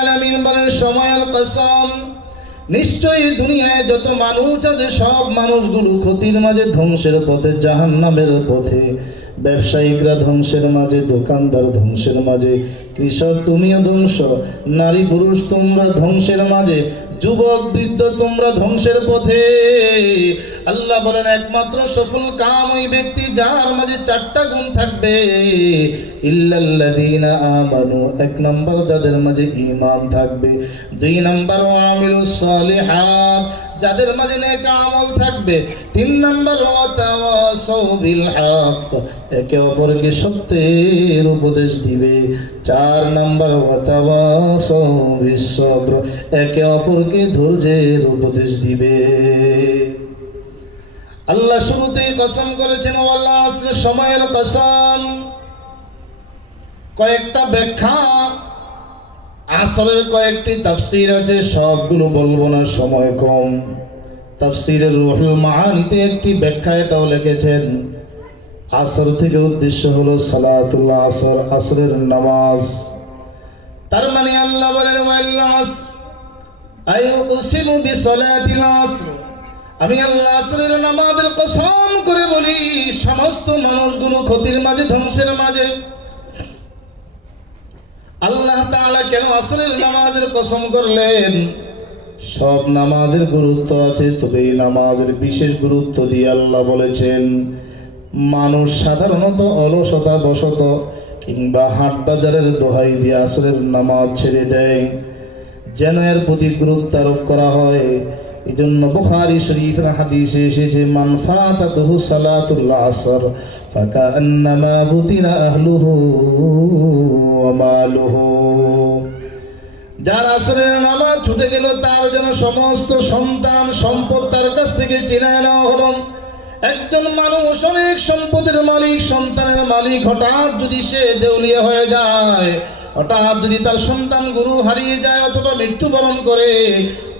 আলামিন বলেন সময়ের কসম, নিশ্চয়ই দুনিয়ায় যত মানুষ আছে সব মানুষগুলো ক্ষতির মাঝে, ধ্বংসের পথে, জাহান্নামের পথে। ব্যবসায়িকরা ধ্বংসের মাঝে, দোকানদার ধ্বংসের মাঝে, কৃষক তুমিও ধ্বংস, নারী পুরুষ তোমরা ধ্বংসের মাঝে, যুবক বৃদ্ধ তোমরা ধ্বংসের পথে। আল্লাহ বলেন একমাত্র সফল কাম ওই ব্যক্তি যার মাঝে চারটা গুণ থাকবে। ইল্লাল্লাযীনা আমানু, এক নম্বর যাদের মাঝে ঈমান থাকবে। দুই নম্বর ওয়ামিলুস সালিহাত, যাদের মাঝে নেক আমল থাকবে। তিন নম্বর ওয়াতাওয়াসাউ বিল হক, একে অপরকে সত্যের উপদেশ দিবে। চার নম্বর ওয়াতাওয়াসাউ বিস সবর, একে অপরকে ধৈর্যের উপদেশ দিবে। আল্লাহ শুরুতেই কসম করেছেন ওয়াল আসর, সময়ের কসম। কয়েকটা ব্যাখ্যা, আসরের কয়েকটি তাফসীর আছে, সবগুলো বলবো না, সময় কম। তাফসীরের রুহুল মাআনিতে একটি ব্যাখ্যা এটাও লিখেছেন, আসর থেকে উদ্দেশ্য হলো সালাতুল আসর, আসরের নামাজ। তার মানে আল্লাহ বলেন ওয়াল আসর আইউকসিমু বিসলাতিল আসর, আমি আল্লাহ আসরের নামাজের কসম করে বলি সমস্ত মানুষগুলো ক্ষতির মাঝে, ধ্বংসের মাঝে। আল্লাহ তাআলা কেন আসরের নামাজের কসম করলেন? সব নামাজের গুরুত্ব আছে, তবে এই নামাজের বিশেষ গুরুত্ব দিয়ে আল্লাহ বলেছেন মানুষ সাধারণত অলসতা বশত কিংবা হাট বাজারের দোহাই দিয়ে আসরের নামাজ ছেড়ে দেয়, যেন এর প্রতি গুরুত্ব আরোপ করা হয়। এই জন্য বুখারী শরীফের হাদিসে এসেছে মান ফাতাতুহু সালাতুল আসর ফাকান্নামা বুতিনা আহলুহু ওয়া মালুহু, যার আসরের নামাজ ছুটে গেল তার যেন সমস্ত সন্তান সম্পদ তার কাছ থেকে চিনায় নেওয়া হলো। একজন মানুষ অনেক সম্পদের মালিক, সন্তানের মালিক, হঠাৎ যদি সে দেউলিয়া হয়ে যায়, হঠাৎ যদি তার সন্তান গুরু হারিয়ে যায় অথবা মৃত্যুবরণ করে,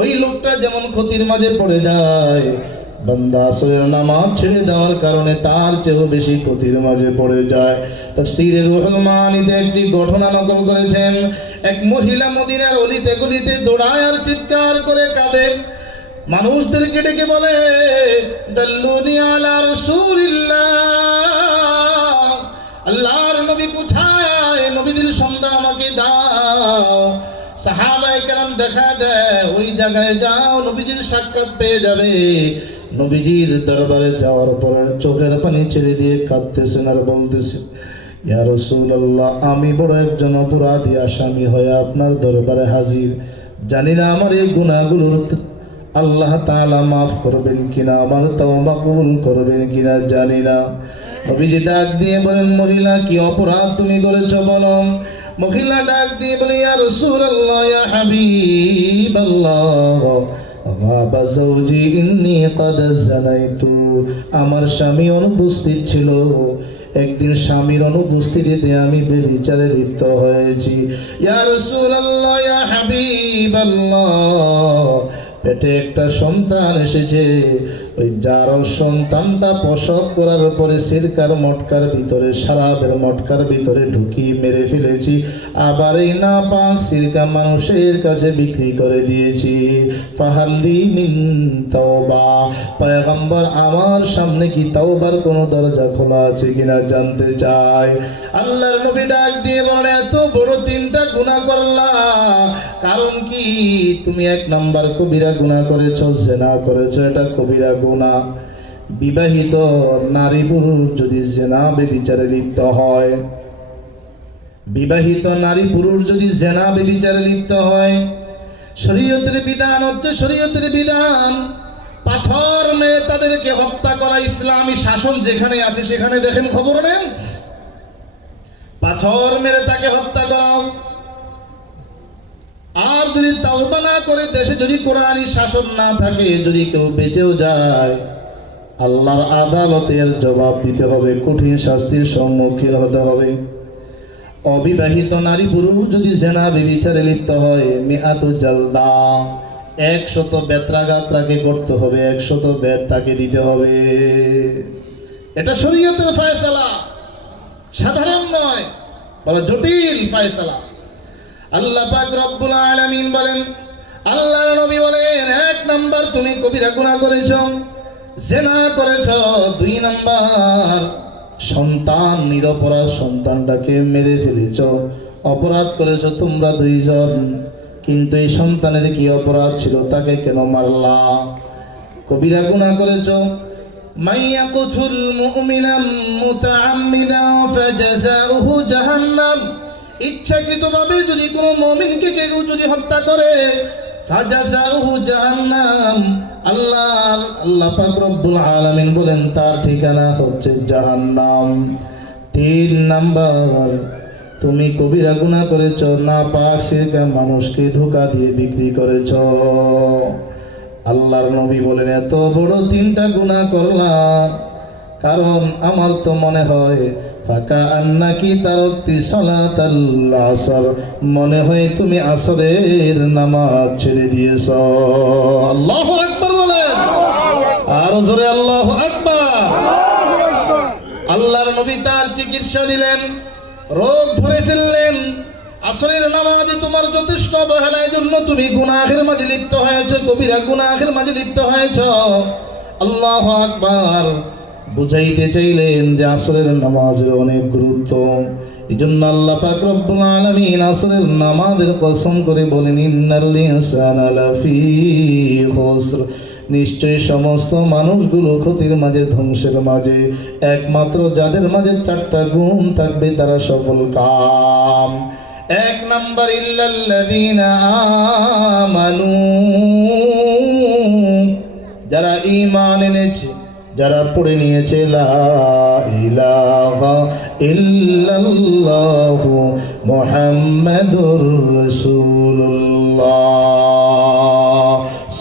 ওই লোকটা যেমন ক্ষতির মাঝে পড়ে যায়, বান্দা আসরের নামাজ ছেড়ে দেওয়ার কারণে তার চেয়েও বেশি ক্ষতির মাঝে পড়ে যায়। তাফসীরে রুহুল মাআনিতে একটি ঘটনা নকল করেছেন, এক মহিলা মদিনার অলিতে গলিতে দৌড়ায় আর চিৎকার করে কাঁদে, মানুষদেরকে ডেকে বলে দাল্লুনি আলা রাসূলিল্লাহ, আল্লাহর নবী কোথায়, নবীদের সন্ধান আমাকে দাও। সাহাবায়ে কেরাম দেখা দেয় ওই জায়গায় যাও, নবীজির সাক্ষাৎ পেয়ে যাবে। নবীজির দরবারে যাওয়ার পর চোখের পানি ছেড়ে দিয়ে কাঁদতেছেন আর বলতেছেন ইয়া রাসূলুল্লাহ, আমি বড় একজন অপরাধী আসামি হয়ে আপনার দরবারে হাজির, জানি না আমার এই গুনাহগুলোর আল্লাহ তাআলা মাফ করবেন কিনা, আমার তওবা কবুল করবেন কিনা জানি না। নবীজি ডাক দিয়ে বলেন মহিলা কি অপরাধ তুমি করেছো বলো। মহিলা ডাক দিয়ে বলে ইয়া রাসূলুল্লাহ ইয়া হাবিবাল্লাহ গাবা যাওজি ইন্নী ক্বাদ জানাইতু, আমার স্বামী অনুপস্থিত ছিল, একদিন স্বামীর অনুপস্থিতিতে আমি ব্যভিচারে লিপ্ত হয়েছি। ইয়া রাসূলুল্লাহ ইয়া হাবিবাল্লাহ, পেটে একটা সন্তান এসেছে, ওই যার সন্তানটা প্রসব করার পরে সিরকার মটকার ভিতরে, শরাবের মটকার ভিতরে ঢুকিয়ে মেরে ফেলেছি, আবার এই নাপাক সিরকা মানুষের কাছে বিক্রি করে দিয়েছি। ফাহাল্লি মিন তাওবা, পয়গম্বর আমার সামনে কি তাওবার কোনো দরজা খোলা আছে কিনা জানতে চাই। আল্লাহর নবী ডাক দিয়ে বলেন এত বড় তিনটা গুনাহ করলা, কারণ কি? তুমি এক নাম্বার কবিরা গুনাহ করেছো, জিনা করেছো, এটা কবিরা গুনাহ। বিবাহিত নারী পুরুষ যদি জিনা ব্যভিচারে লিপ্ত হয়, বিবাহিত নারী পুরুষ যদি জিনা ব্যভিচারে লিপ্ত হয়, শরীয়তের বিধান হচ্ছে, শরীয়তের বিধান পাথর মেরে তাদেরকে হত্যা করা। ইসলামী শাসন যেখানে আছে সেখানে দেখেন, খবর নেন, পাথর মেরে তাকে হত্যা করাও। আর যদি তাওবা না করে দেশে যদি কোরআনী শাসন না থাকে, যদি কেউ বেঁচেও যায়, আল্লাহর আদালতের জবাব দিতে হবে, কঠিন শাস্তির সম্মুখীন হতে হবে। অবিবাহিত নারী পুরুষ যদি জিনা ব্যভিচারে লিপ্ত হয়, মিআতু জালদা, 100 বেত্রাঘাত তাকে করতে হবে, 100 বেত তাকে দিতে হবে। এটা শরীয়তের ফয়সালা, সাধারণ নয়, বড় জটিল ফয়সালা। আল্লাহ পাক রব্বুল আলামিন বলেন, আল্লাহর নবী বলেন, 1 নাম্বার তুমি কবিরা গুনাহ করেছো, জিনা করেছো। 2 নাম্বার সন্তান, নিরপরাধ সন্তানটাকে মেরে ফেলেছো, অপরাধ করেছো তোমরা 2 জন। কিন্তু এই সন্তানের কি অপরাধ ছিল, তাকে কেন মারলা? কবিরা গুনাহ করেছো। মাইয়াকুতুল মুমিনাম মুতাআম্মিদান ফাজাযাউহু জাহান্নাম, ইচ্ছাকৃতভাবে যদি কোনো মুমিনকে কেউ যদি হত্যা করে, ফাজাযাউহু জাহান্নাম, আল্লাহ পাক রব্বুল আলামিন বলেন তার ঠিকানা হচ্ছে জাহান্নাম। 3 নাম্বার তুমি কবিরা গুনাহ করেছো, নাপাক শিরক মানুষকে ধোঁকা দিয়ে বিক্রি করেছো। আল্লাহর নবী বলেন, এত বড় 3টা গুনাহ করলাম, কারণ আমার তো মনে হয় ফাকা আন্নাকি তারতি সালাতাল আসর, মনে হয় তুমি আসরের নামাজ ছেড়ে দিয়েছ। আল্লাহু আকবার বলেন, আরো জোরে আল্লাহু আকবার। আল্লাহর নবী তার চিকিৎসা দিলেন, রোগ ধরে ফেললেন। আসরের নামাজে তোমার যথেষ্ট অবহেলার জন্য তুমি গুনাহের মাঝে লিপ্ত হয়েছো, কবিরা গুনাহের মাঝে লিপ্ত হয়েছো। আল্লাহু আকবার। বুঝাইতে চাইলেন যে আসরের নামাজের অনেক গুরুত্ব। এই জন্য আল্লাহ পাক রব্বুল আলামিন আসরের নামাজের কসম করে বলেন, ইন্নাল ইনসানা লাফি খুসর, নিশ্চয়ই সমস্ত মানুষগুলো ক্ষতির মাঝে, ধ্বংসের মাঝে। একমাত্র যাদের মাঝে 4টা গুণ থাকবে তারা সফল কাম। 1 নাম্বার ইল্লাল্লাযীনা আমানু, যারা ঈমান এনেছে, যারা পড়ে নিয়েছে লা ইলাহা ইল্লাল্লাহু মুহাম্মাদুর রাসূলুল্লাহ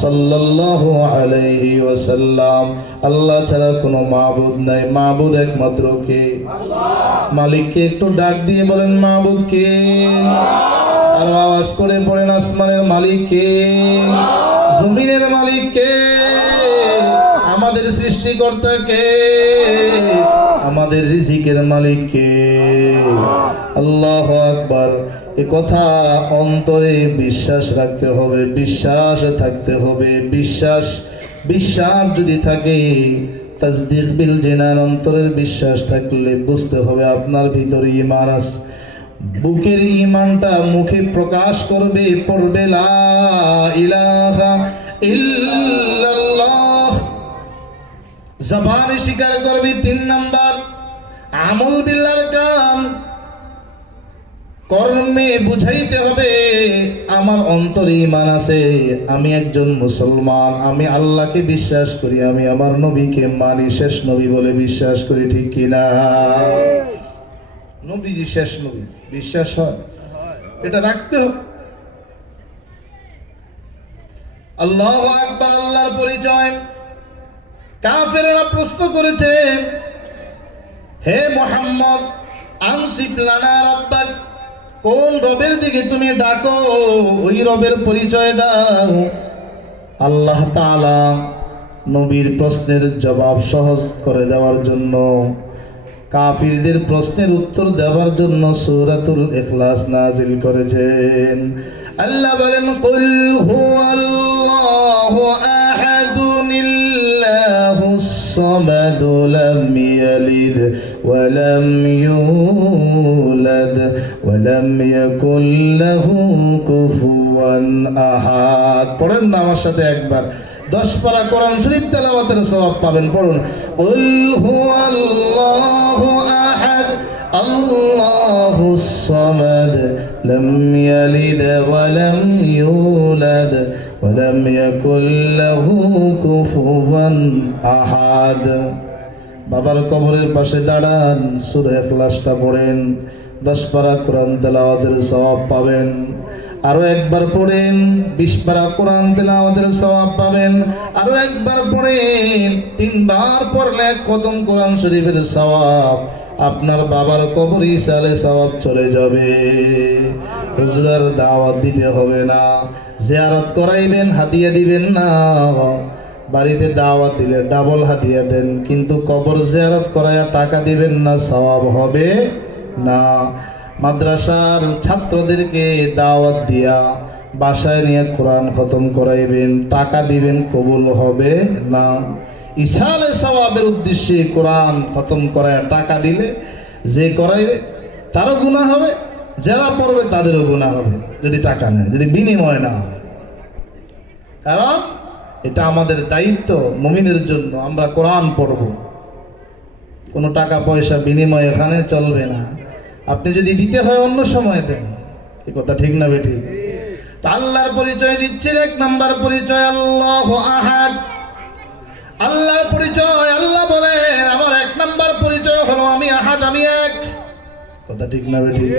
সাল্লাল্লাহু আলাইহি ওয়াসাল্লাম। আল্লাহ ছাড়া কোনো মাবুদ নাই, মাবুদ একমাত্র কে? আল্লাহ। মালিককে একটু ডাক দিয়ে বলেন, মাবুদ কে? আর আওয়াজ করে পড়েন, আসমানের মালিক কে? জমিনের মালিক কে? আমাদের সৃষ্টিকর্তা কে? আমাদের রিজিকের মালিক কে? আল্লাহু আকবার। এ কথা অন্তরে বিশ্বাস রাখতে হবে, বিশ্বাস থাকতে হবে। বিশ্বাস যদি থাকে, তাসদীক বিল জিনান, অন্তরের বিশ্বাস থাকলে বুঝতে হবে আপনার ভিতরে ঈমান আছে। বুকের ঈমানটা মুখে প্রকাশ করবে, পড়বে লা ইলাহা ইল্লাল্লাহ, জবানে স্বীকার করবি। 3 নাম্বার আমল বিল আরকান, কর্মে বুঝাইতে হবে আমার অন্তরে ঈমান আছে, আমি একজন মুসলমান, আমি আল্লাহকে বিশ্বাস করি, আমি আমার নবীকে মানি, শেষ নবী বলে বিশ্বাস করি, ঠিক কিনা? নবীজি শেষ নবী, বিশ্বাস হয়? এটা রাখতে হবে। আল্লাহু আকবার। আল্লাহর পরিচয়। কাফেররা প্রশ্ন করেছে, হে মুহাম্মদ, আনসিব লানা রাব্বাক, কোন রবের দিকে তুমি ডাকো, ওই রবের পরিচয় দাও। আল্লাহ তাআলা নবীর প্রশ্নের জবাব সহজ করে দেওয়ার জন্য, কাফিরদের প্রশ্নের উত্তর দেওয়ার জন্য সূরাতুল ইখলাস নাজিল করেছেন। আল্লাহ বলেন, কুল হুয়াল্লাহু আহাদুনিল্লাহুস সামাদ, লাম ইয়ালিদ ওয়া লাম ইউলাদ ওয়া লাম ইয়াকুল লাহু কুফুয়ান আহাদ। পড়েন না আমার সাথে একবার, 10 পারা কোরআন শরীফ তেলাওয়াতের সওয়াব পাবেন। পড়ুন, কুল হুয়াল্লাহু আহাদ, আল্লাহুস সামাদ, লাম ইয়ালিদ ওয়া লাম ইউলাদ ওয়া লাম ইয়াকুল লাহু কুফুয়ান আহাদ। বাবার কবরের পাশে দাঁড়ান, সূরা ইখলাসটা পড়েন, 10 পারা কোরআন তেলাওয়াতের সওয়াব পাবেন। আরো একবার পড়েন, 20 পারা কোরআন তেলাওয়াতের সওয়াব পাবেন। আরো একবার পড়েন, 3 বার পড়লে 1 খতম কোরআন শরীফের সওয়াব আপনার বাবার কবরে ইসালে সওয়াব চলে যাবে। হুজুরের দাওয়াত দিতে হবে না, জিয়ারত করাইবেন, হাদিয়া দিবেন না। বাড়িতে দাওয়াত দিলে ডাবল হাদিয়া দেন, কিন্তু কবর জিয়ারত করায়া টাকা দিবেন না, সওয়াব হবে না। মাদ্রাসার ছাত্রদেরকে দাওয়াত দিয়া বাসায় নিয়ে কোরআন খতম করাইবেন, টাকা দিবেন, কবুল হবে না। ইসালে সওয়াবের উদ্দেশ্যে কোরআন খতম করায় টাকা দিলে যে করাইবে তারও গুনাহ হবে, যারা পড়বে তাদেরও গুনাহ হবে যদি টাকা নেয়, যদি বিনিময় না হয়। কারণ এটা আমাদের দায়িত্ব মুমিনের জন্য, আমরা কোরআন পড়ব, কোনো টাকা পয়সা বিনিময় এখানে চলবে না। আপনি যদি দিতে হয় অন্য সময় দেন, এই কথা ঠিক না বেঠিক? তা আল্লাহর পরিচয় দিচ্ছেন, এক নাম্বার পরিচয় আল্লাহু আহাদ। আল্লাহর পরিচয়, আল্লাহ বলেন আমার এক নাম্বার পরিচয় হলো আমি আহাদ, আমি এক। কথা ঠিক না বেঠিক?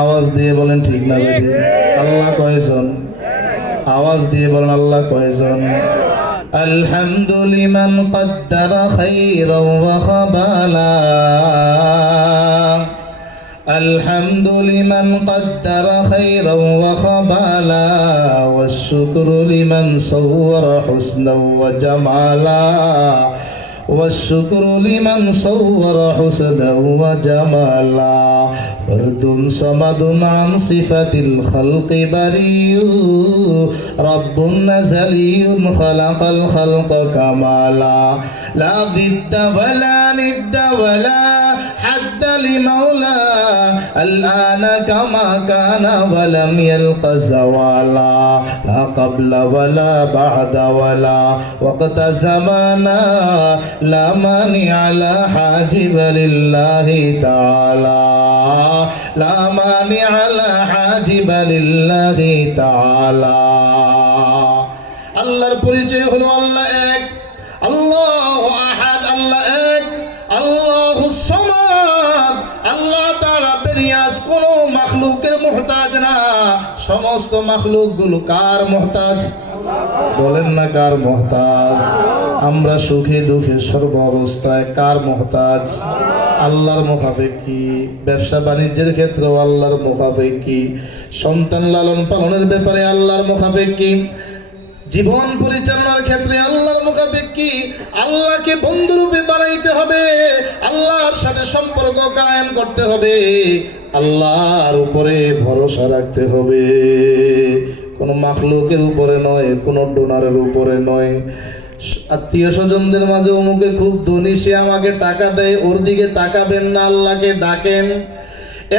আওয়াজ দিয়ে বলেন ঠিক না বেঠিক? আল্লাহ কয়জন? আওয়াজ দিয়ে বলেন আল্লাহ কয়জন? আলহামদু লিমান কদ্দারা খাইরাও ওয়া খাবালা, الحمد لمن قدر خيرا وخبالا والشكر لمن صور حسنا وجمالا والشكر لمن صور حسنا وجمالا فرد صمد عن صفة الخلق بريء رب نزلي خلق الخلق كمالا لا ضد ولا ند ولا حد لمولى الآن كما كان ولم يلق زوالا لا قبل ولا بعد ولا وقت زمانا لا مانع لا حاجب لله تعالى لا مانع لا حاجب لله تعالى আল্লাহর পরিচয় হলো আল্লাহ এক, আল্লাহু আহাদ, আল্লাহ এক, আল্লাহুস সামাদ। আল্লাহ তাআলা বেনিয়াজ, কোনো মাখলুকের মুহতাজ না। সমস্ত মাখলুকগুলো কার মুহতাজ? বলেন না কার মুহতাজ? আমরা সুখে দুঃখে সর্ব অবস্থায় কার মুহতাজ? আল্লাহর মুখাপেক্ষী। ব্যবসা বাণিজ্যের ক্ষেত্রেও আল্লাহর মুখাপেক্ষী। সন্তান লালন পালনের ব্যাপারে আল্লাহর মুখাপেক্ষী। জীবন পরিচালনার ক্ষেত্রে আল্লাহর মুখাপেক্ষী। আল্লাহকে বন্ধুরূপে বানাইতে হবে, আল্লাহর সাথে সম্পর্ক কায়েম করতে হবে, আল্লাহর উপরে ভরসা রাখতে হবে, কোনো মাখলুকের উপরে নয়, কোনো ডোনারের উপরে নয়। আত্মীয় স্বজনদের মাঝে অমুকে খুব ধনী, সে আমাকে টাকা দেয়, ওর দিকে তাকাবেন না, আল্লাহকে ডাকেন।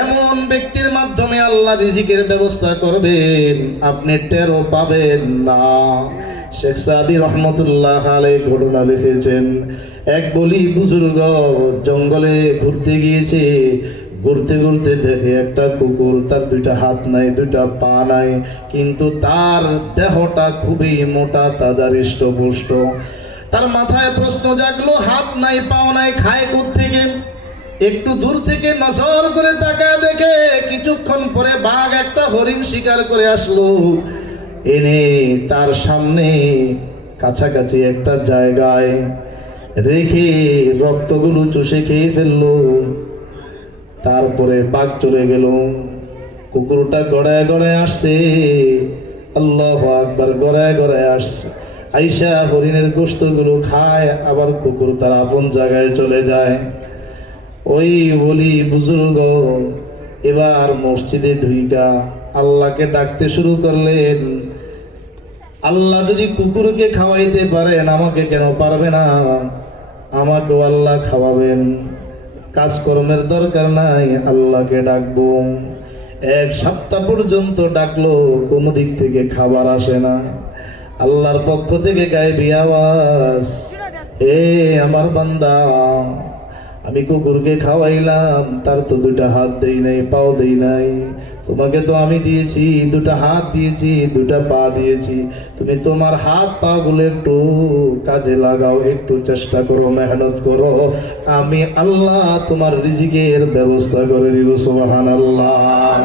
এমন ব্যক্তির মাধ্যমে আল্লাহ রিজিকের ব্যবস্থা করবেন, আপনি টেরও পাবেন না। শেখ সাদি রহমতুল্লাহ আলাইহি ঘটনা লিখেছেন, এক বলি বুজুর্গ জঙ্গলে ঘুরতে গিয়েছে, ঘুরতে ঘুরতে দেখে একটা কুকুর, তার দুইটা হাত নাই, দুইটা পা নাই, কিন্তু তার দেহটা খুবই মোটা তাজা হৃষ্টপুষ্ট। তার মাথায় প্রশ্ন জাগলো, হাত নাই পাও নাই, খায় কোত্থেকে? একটু দূর থেকে নজর করে তাকায় দেখে কিছুক্ষণ পরে বাঘ একটা হরিণ শিকার করে আসলো, এনে তার সামনে কাছাকাছি একটা জায়গায় রেখে রক্তগুলো চুষে খেয়ে ফেললো। তারপরে বাঘ চলে গেল, কুকুরটা গড়ায় গড়ায় আসছে, আল্লাহু আকবার, গড়ায় গড়ায় আসছে, আইসা হরিণের গোশতগুলো খায়, আবার কুকুর তার আপন জায়গায় চলে যায়। ওই বলি বুজুর্গ এবার মসজিদে ঢুইকা আল্লাহকে ডাকতে শুরু করলেন, আল্লাহ যদি কুকুরকে খাওয়াইতে পারেন আমাকে কেন পারবে না? আমাকেও আল্লাহ খাওয়াবেন, কাজকর্মের দরকার নাই, আল্লাহকে ডাকবো। এক সপ্তাহ পর্যন্ত ডাকলো, কোনো দিক থেকে খাবার আসে না। আল্লাহর পক্ষ থেকে গায়েবী আওয়াজ, এ আমার বান্দা, আমি কুকুরকে খাওয়াইলাম, তার তো দুটা হাত দেই নাই, পাও দেই নাই, তোমাকে তো আমি দিয়েছি, দুটা হাত দিয়েছি, দুটা পা দিয়েছি, তুমি তোমার হাত পা গুলো একটু কাজে লাগাও, একটু চেষ্টা করো, মেহনত করো, আমি আল্লাহ তোমার রিজিকের ব্যবস্থা করে দিব। সুবহানাল্লাহ।